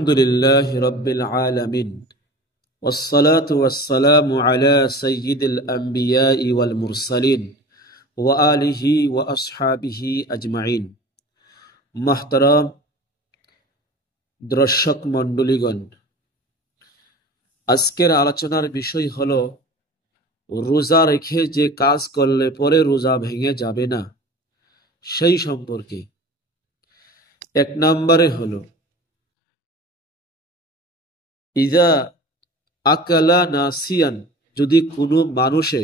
الحمد لله رب العالمين والصلاة والسلام على سيد الأنبياء والمرسلين وآله وأصحابه أجمعين محترم দর্শক মণ্ডলীগণ, আজকের আলোচনার বিষয় হলো রোজা রেখে যে কাজ করলে পরে রোজা ভেঙে যাবে না সেই সম্পর্কে। এক নম্বরে হলো ইজা আকালা নাসিয়ান, যদি কোনো মানুষে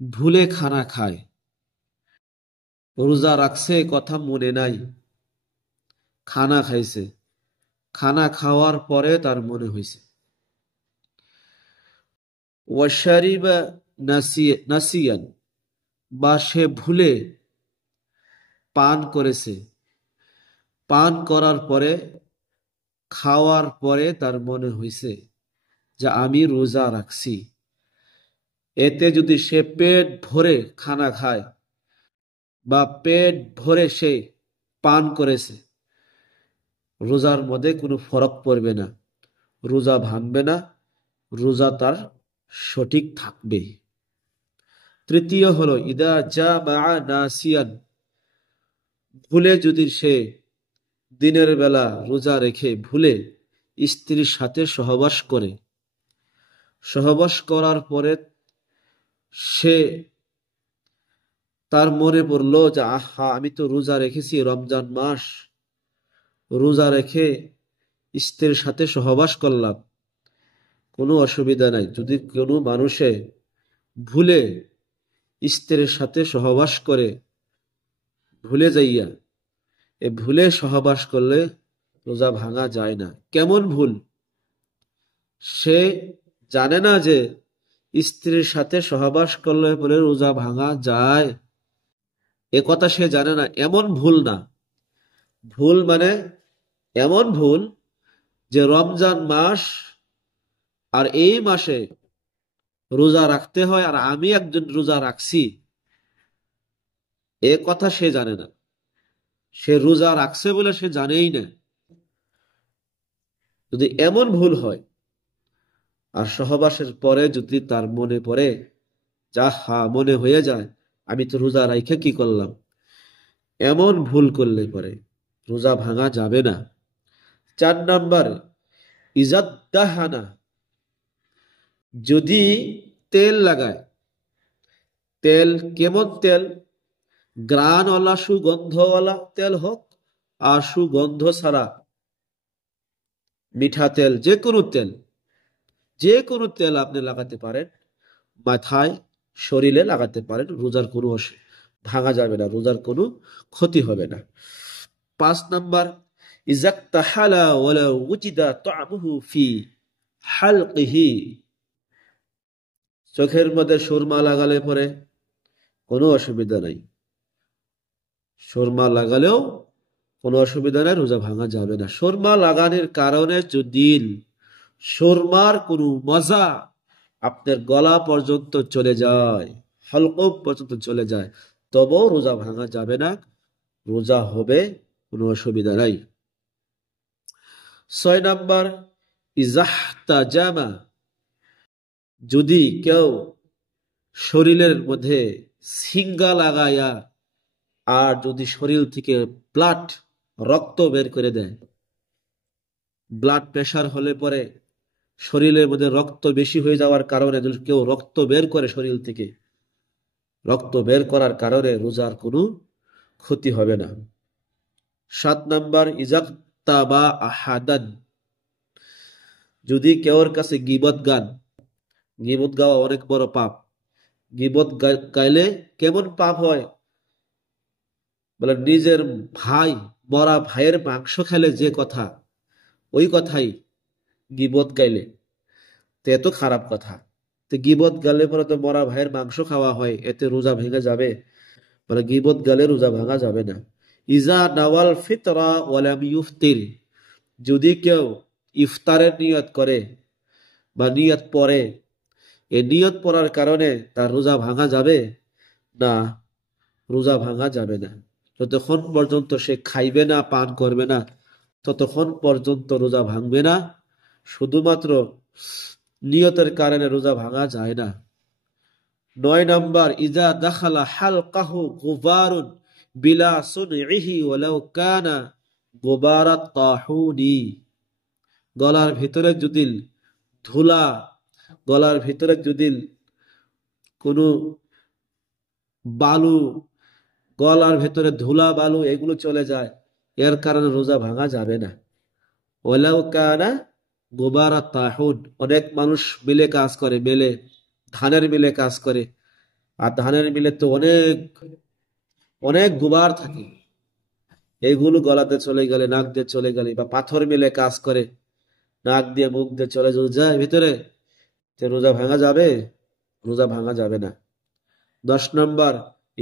ভুলে খানা খায়, রোজা রাখছে কথা মনে নাই, খানা খাইছে, খানা খাওয়ার পরে তার মনে হয়েছে। ওয়াশারিবা নাসিয়ান, বা সে ভুলে পান করেছে, পান করার পরে খাওয়ার পরে তার মনে হয়েছে যে আমি রোজা রাখছি। এতে যদি সে পেট ভরে খানা খায় বা পেট ভরে সে পান করেছে, রোজার মধ্যে কোনো ফরক পড়বে না, রোজা ভাঙবে না, রোজা তার সঠিক থাকবে। তৃতীয় হলো ইদা জামাআ নাসিয়ান, ভুলে যদি সে দিনের বেলা রোজা রেখে ভুলে স্ত্রীর সাথে সহবাস করে, সহবাস করার পরে সে তার মনে পড়লো যে আহা, আমি তো রোজা রেখেছি, রমজান মাস, রোজা রেখে স্ত্রীর সাথে সহবাস করলাম, কোনো অসুবিধা নাই। যদি কোনো মানুষে ভুলে স্ত্রীর সাথে সহবাস করে ভুলে যাইয়া, এ ভুলে সহবাস করলে রোজা ভাঙা যায় না। কেমন ভুল? সে জানে না যে স্ত্রীর সাথে সহবাস করলে পরে রোজা ভাঙা যায়, এ কথা সে জানে না, এমন ভুল না। ভুল মানে এমন ভুল যে রমজান মাস আর এই মাসে রোজা রাখতে হয় আর আমি একজন রোজা রাখছি, এ কথা সে জানে না। সে রোজা রাখছে বলে সে জানেই না। যদি এমন ভুল হয় আর সহবাসের পরে যদি তার মনে পড়ে, যা হা মনে হয়ে যায় আমি তো রোজা রাইখে কি করলাম, এমন ভুল করলে পরে রোজা ভাঙা যাবে না। 4 নাম্বার ইজাদ্দাহানা, যদি তেল লাগায়, তেল কেমন তেল? গ্রানওয়ালা সুগন্ধওয়ালা তেল হোক আর সুগন্ধ ছাড়া মিঠা তেল, যে কোনো তেল, যে কোনো তেল আপনি লাগাতে পারেন, মাথায় শরীরে লাগাতে পারেন, রোজার কোনো ভাঙা যাবে না, রোজার কোনো ক্ষতি হবে না। 5 নাম্বার ইজাক্তাহালা ওয়ালা উজিদা তা'মুহু ফি হালকিহি, চোখের মধ্যে সুরমা লাগালে পরে কোনো অসুবিধা নাই, সুরমা লাগালেও কোনো অসুবিধা নাই, রোজা ভাঙা যাবে না। সুরমা লাগানোর কারণে যদি সুরমার কোনো মজা আপনার গলা পর্যন্ত চলে যায়, হলকম পর্যন্ত চলে যায়, তবেও রোজা ভাঙা যাবে না, রোজা হবে, কোনো অসুবিধা নাই। 6 নাম্বার ইজাহতাজামা, যদি কেউ শরীরের মধ্যে সিঙ্গা লাগায়া আর যদি শরীর থেকে ব্লাড, রক্ত বের করে দেয়, ব্লাড প্রেশার হলে পরে শরীরের মধ্যে রক্ত বেশি হয়ে যাওয়ার কারণে যদি কেউ রক্ত বের করে শরীর থেকে, রক্ত বের করার কারণে রোজার কোনো ক্ষতি হবে না। 7 নাম্বার ইজাক্তাবা আহাদান, যদি কেউর কাছে গীবত গান, গীবত গাওয়া অনেক বড় পাপ। গীবত গাইলে কেমন পাপ হয় বলে, নিজের ভাই, মরা ভাইয়ের মাংস খেলে যে কথা, ওই কথাই গীবত গাইলে, তো এত খারাপ কথা। তো গীবত গালে পরে তো মরা ভাইয়ের মাংস খাওয়া হয়, এতে রোজা ভেঙে যাবে? বলে গীবত গালে রোজা ভাঙা যাবে না। ইজা নাওয়াল ফিতরা ওয়ালাম ইফতির, যদি কেউ ইফতারের নিয়ত করে বা নিয়ত পড়ে, এই নিয়ত পড়ার কারণে তার রোজা ভাঙা যাবে না, রোজা ভাঙা যাবে না। যতক্ষণ পর্যন্ত সে খাইবে না, পান করবে না, ততক্ষণ পর্যন্ত রোজা ভাঙবে না। শুধুমাত্র নিয়তের কারণে রোজা ভাঙা যায় না। 9 নাম্বার, ইজা দাখালা হালকাহু গুবারুন বিলা সুনইহি ওয়ালাউ কানা গুবারাত তাহুনি। গলার ভিতরে যদি ধুলা, গলার ভিতরে যদি কোনো বালু, গলার ভেতরে ধুলা বালু এগুলো চলে যায়, এর কারণে রোজা ভাঙা যাবে না। ওয়ালাউ কানা গুবারাত তাহুন। অনেক মানুষ মিলে কাজ করে, মিলে ধানের মিলে কাজ করে, আর ধানের মিলে তো অনেক অনেক গুবার থাকে, এইগুলো গলাতে চলে গেলে, নাক দিয়ে চলে গেলে, বা পাথর মিলে কাজ করে, নাক দিয়ে মুখ দিয়ে চলে যদি যায় ভিতরে, তো রোজা ভাঙা যাবে? রোজা ভাঙা যাবে না। 10 নম্বর,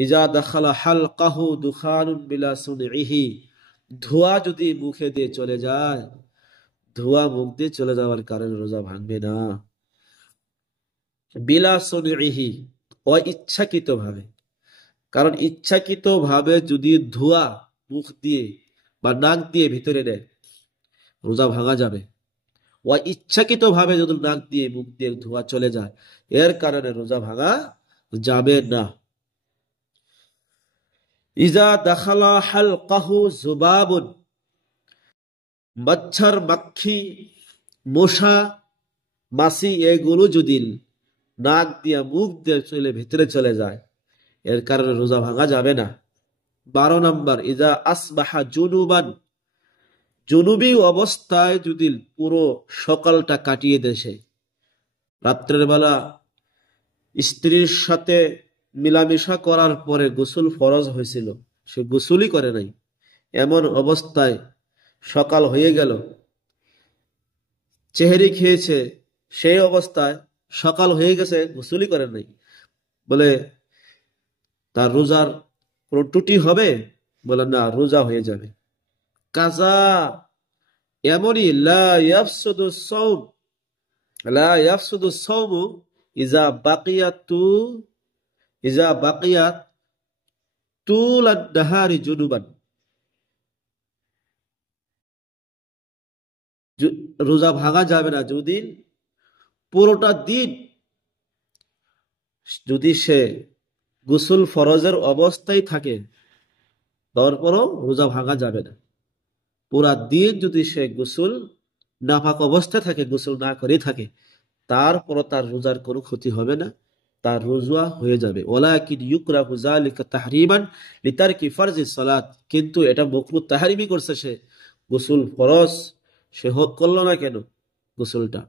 ইজা দাখালা হালকাহু দুখানুন বিলা সুনইহি। ধোঁয়া যদি মুখে দিয়ে চলে যায়, ধোঁয়া মুখ দিয়ে চলে যাওয়ার কারণে রোজা ভাঙবে না। বিলা সুনইহি, অইচ্ছাকৃত ভাবে। কারণ ইচ্ছাকৃত ভাবে যদি ধোঁয়া মুখ দিয়ে বা নাক দিয়ে ভিতরে নেয়, রোজা ভাঙা যাবে। ইচ্ছাকৃত ভাবে যদি নাক দিয়ে মুখ দিয়ে ধোঁয়া চলে যায়, এর কারণে রোজা ভাঙা যাবে না। ইজা দাখালা হালকাহু যুবাবুন। মচ্ছর, মাখি, মশা, মাছি এগুলো যদি নাক দিয়ে মুখ দিয়ে চলে ভিতরে চলে যায়, এর কারণে রোজা ভাঙা যাবে না। 12 নম্বর, ইজা আসবাহা জুনুবান। জুনুবি অবস্থায় যদি পুরো সকালটা কাটিয়ে দেশে, রাত্রের বেলা স্ত্রীর সাথে মিলামিশা করার পরে গোসল ফরজ হয়েছিল, সে গোসলই করে নাই, এমন অবস্থায় সকাল হয়ে গেল, চেহারি খেয়েছে, সেই অবস্থায় সকাল হয়ে গেছে, গোসলই করে নাই, বলে তার রোজার কোন ত্রুটি হবে? বলে না, রোজা হয়ে যাবে। কাজা এমনই, লা ইয়াফসুদু সাওম, লা ইয়াফসুদু সাওমু ইজা বাকিয়াতু, ইজা বাকিয়াত তুলাদ দাহারি জুনুবান। রোজা ভাঙা যাবে না যদি পুরোটা দিন, যদি সে গোসল ফরজের অবস্থায় থাকে, তারপরও রোজা ভাঙা যাবে না। পুরা দিন যদি সে গোসল নাপাক অবস্থায় থাকে, গোসল না করে থাকে, তারপরও তার রোজার কোনো ক্ষতি হবে না, তার রোজা হয়ে যাবে। ওয়ালাকিন ইউকরাহু যালিকা তাহরিমান লিতারকি ফারজিস সালাত। কিন্তু এটা মাকরুহ তাহরিমি করছে সে, গোসল ফরজ সে করলো না কেন? গোসলটা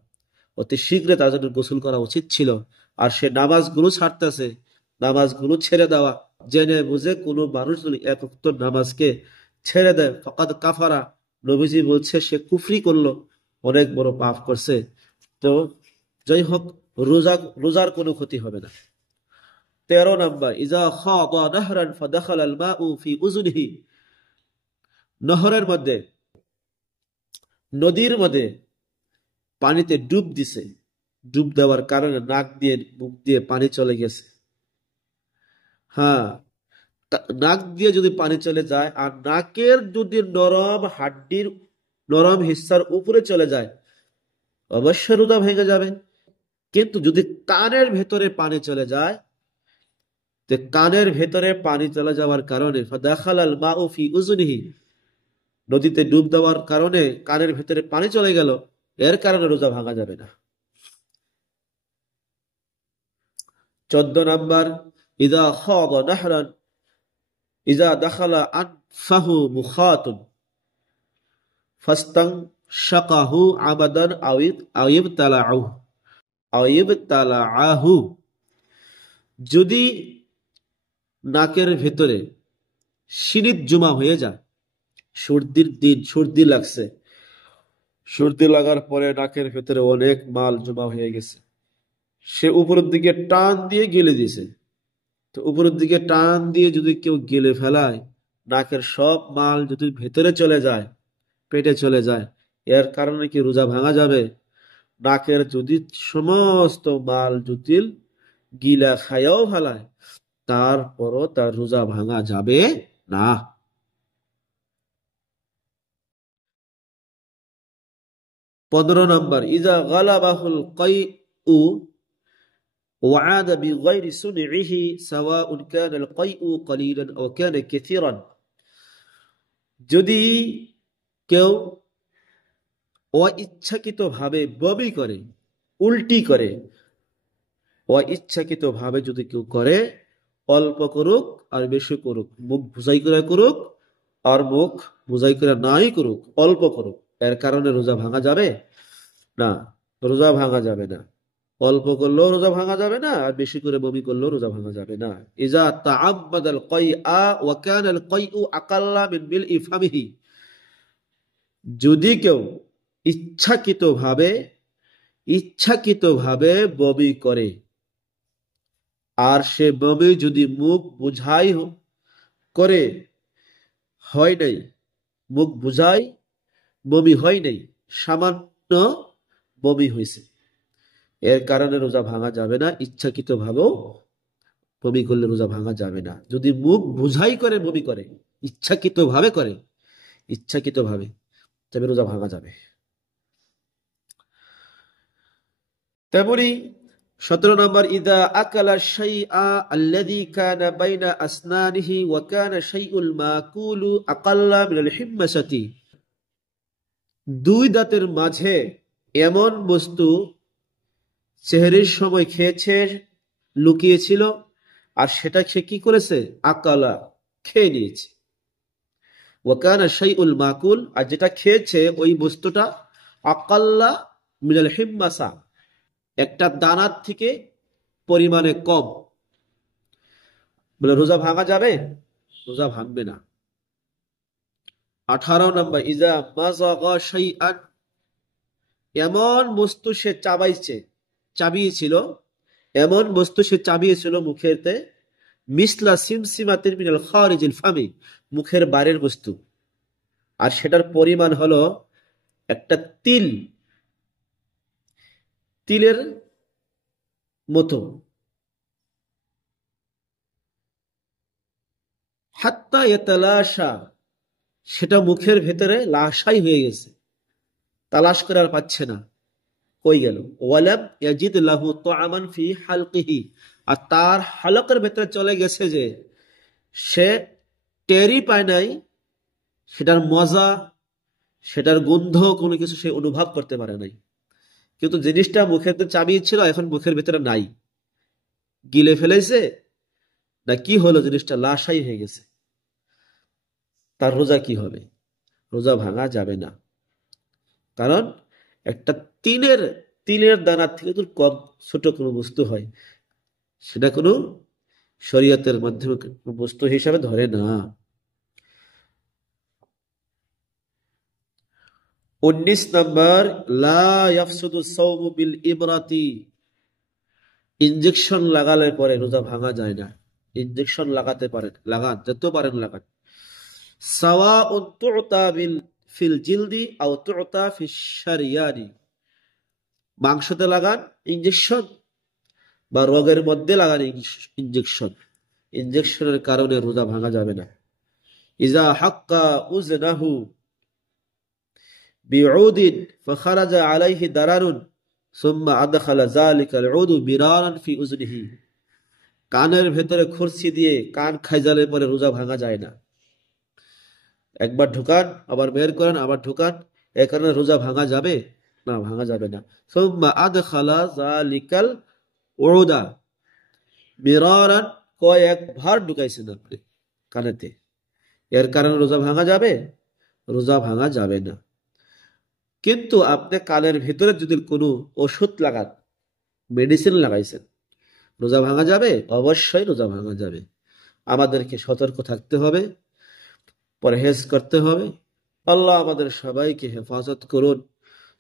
অতি শীঘ্রে তার জন্য গোসল করা উচিত ছিল। আর সে নামাজগুলো ছাড়তেছে, নামাজগুলো ছেড়ে দেওয়া, জেনে বুঝে কোনো মানুষ যদি এক ওয়াক্ত নামাজকে ছেড়ে দেয়, ফাকাদ কাফারা, নবীজি বলছে সে কুফরি করলো, অনেক বড় পাপ করছে। তো যাই হোক, রোজার কোনো ক্ষতি হবে না। 13 নাম্বার, ইজা খাদা নাহরান ফাদাখালা আল মাউ ফি উযুনিহি। নহরের মধ্যে, নদীর মধ্যে পানিতে ডুব দিছে, ডুব দেওয়ার কারণে নাক দিয়ে মুখ দিয়ে পানি চলে গেছে। হ্যাঁ, নাক দিয়ে যদি পানি চলে যায়, আর নাকের যদি নরম হাড্ডির নরম হিস্সার উপরে চলে যায়, অবশ্যই রোজা ভেঙে যাবে। কিন্তু যদি কানের ভেতরে পানি চলে যায়, তো কানের ভেতরে পানি চলে যাওয়ার কারণে ফাদাখালাল মাউ ফি উযুনিহি, নদীতে ডুব দেওয়ার কারণে কানের ভেতরে পানি চলে গেল, এর কারণে রোজা ভাঙা যাবে না। 14 নাম্বার, ইজা খাদা নাহরান, ইজা দাখালা আনফাহু মুখাতুন ফাস্তানশাকাহু আমাদান আওইবতালাহু। যদি নাকের ভেতরে সিনিত জমা হয়ে যায়, সর্দির দিন, সর্দি লাগছে, সর্দি লাগার পরে নাকের ভেতরে অনেক মাল জমা হয়ে গেছে, সে উপরের দিকে টান দিয়ে গিলে দিয়েছে। তো উপরের দিকে টান দিয়ে যদি কেউ গিলে ফেলায়, নাকের সব মাল যদি ভেতরে চলে যায়, পেটে চলে যায়, এর কারণে কি রোজা ভাঙা যাবে? নাকের যদি সমস্ত মাল জুতিল গিলা খায়াও ফেলায়, তারপরও তার রোজা ভাঙা যাবে না। 15 নম্বর, ইজা গালাবাহুল কাইউ ওয়াআদা বিগাইরি সুনইহি সাওয়াউন কানাল কাইউ কালিলান আও কানা কাসীরান। যদি কেউ অইচ্ছাকৃতভাবে বমি করে, উল্টি করে, অইচ্ছাকৃতভাবে যদি কেউ করে, অল্প করুক আর বেশি করুক, মুখ বুঝাই করে করুক আর মুখ বুঝাই করে নাই করুক, অল্প করুক, এর কারণে রোজা ভাঙা যাবে না? রোজা ভাঙা যাবে না। অল্প করলেও রোজা ভাঙা যাবে না, আর বেশি করে বমি করলেও রোজা ভাঙা যাবে না। ইজা তাআব্বাদাল কাইআ ওয়া কানাল কাইউ আকাল্লা মিন বিলই ফামিহি। যদি কেউ ইচ্ছাকৃতভাবে বমি করে, আর সে বমি যদি মুখ বুঝাই করে হয় নাই, মুখ বুঝাই বমি হয় নাই, সামান্য বমি হয়েছে, এর কারণে রোজা ভাঙা যাবে না। ইচ্ছাকৃতভাবেও বমি করলে রোজা ভাঙা যাবে না। যদি মুখ বুঝাই করে বমি করে, ইচ্ছাকৃতভাবে তবে রোজা ভাঙা যাবে। তেমনি 17 নম্বর, ইদা আকালা শাইআ আল্লাযী কানা বাইনা আসনানিহি ওয়া কানা শাইউল মাকুলু আকাল্লা মিনাল হিম্মাসাতি। দুই দাঁতের মাঝে এমন বস্তু সেহরির সময় খেয়েছে, লুকিয়েছিল, আর সেটা সে কি করেছে? আকালা, খেয়ে নিয়েছে। ওয়া কানা শাইউল মাকুল, আর যেটা খেয়েছে ওই বস্তুটা আকাল্লা মিনাল হিম্মাসা, একটা দানার থেকে পরিমাণে কম, বলে রোজা ভাঙা যাবে? রোজা ভাঙবে না। 18 নম্বর, ইজা মাযাগা শাইআন, এমন বস্তু সে চাবিয়েছিল, এমন বস্তু সে চাবিয়েছিল মুখেতে, মিসলা সিমসিমাতিন মিনাল খারিজিল ফামি, মুখের বাইরের বস্তু, আর সেটার পরিমাণ হলো একটা তিলের মতো, হাত্তা ইয়াতালাশা, সেটা মুখের ভেতরে লাশাই হয়ে গেছে, তালাশ করে আর পাচ্ছে না, কই গেল? ওয়ালাম ইয়াজিদ লাহু তাআমান ফি হালকিহি, আর তার হালকের ভেতরে চলে গেছে, যে সে টেরই পায় নাই সেটার মজা, সেটার গন্ধ, কোনো কিছু সে অনুভব করতে পারে নাই। কিন্তু জিনিসটা মুখের ভেতরে চাবিয়েছিল, এখন মুখের ভেতরে নাই, গিলে ফেলেছে না কি হলো, জিনিসটা লাশাই হয়ে গেছে, তার রোজা কি হবে? রোজা ভাঙা যাবে না। কারণ একটা তিলের দানার থেকে তো কম ছোট কোনো বস্তু হয়, সেটা কোনো শরীয়তের মাধ্যমে বস্তু হিসাবে ধরে না। 19 নম্বর, লা ইয়াফসুদু সাওমু বিল ইবরাতি, ইনজেকশন লাগালে পরে রোজা ভাঙা যায় না। ইনজেকশন লাগান যত পারেন লাগান। সাওয়াউন তু'তা ফিল জিলদি আও তু'তা ফিশ শারিয়ানি, মাংসতে লাগান ইনজেকশন বা রোগের মধ্যে লাগান ইনজেকশন, ইনজেকশনের কারণে রোজা ভাঙা যাবে না। ইজা হাক্কা উযনাহু বিউদিন ফাখারাজা আলাইহি দারারুন সুম্মা আদখালা যালিকাল উদু মিরারান ফি উযনিহি, কানের ভেতরে খুরসি দিয়ে কান খাইজালে পরে রোজা ভাঙা যায় না। একবার ঢুকান, আবার বের করেন, আবার ঢুকান, এর কারণে রোজা ভাঙা যাবে না? ভাঙা যাবে না। সুম্মা আদখালা যালিকাল উদা মিরারান, কয়েকবার ঢুকাইছেন আপনি কানেতে, এর কারণে রোজা ভাঙা যাবে? রোজা ভাঙা যাবে না। কিন্তু আপনি কানের ভিতরে যদি কোনো ওষুধ লাগান, মেডিসিন লাগাইছেন, রোজা ভাঙা যাবে? অবশ্যই রোজা ভাঙা যাবে। আমাদেরকে সতর্ক থাকতে হবে, পরহেজ করতে হবে। আল্লাহ আমাদের সবাইকে হেফাজত করুন,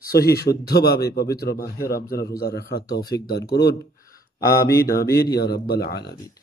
সহি শুদ্ধভাবে পবিত্র মাহে রমজানের রোজা রাখার তৌফিক দান করুন। আমিন আমিন ইয়া রাব্বাল আলামিন।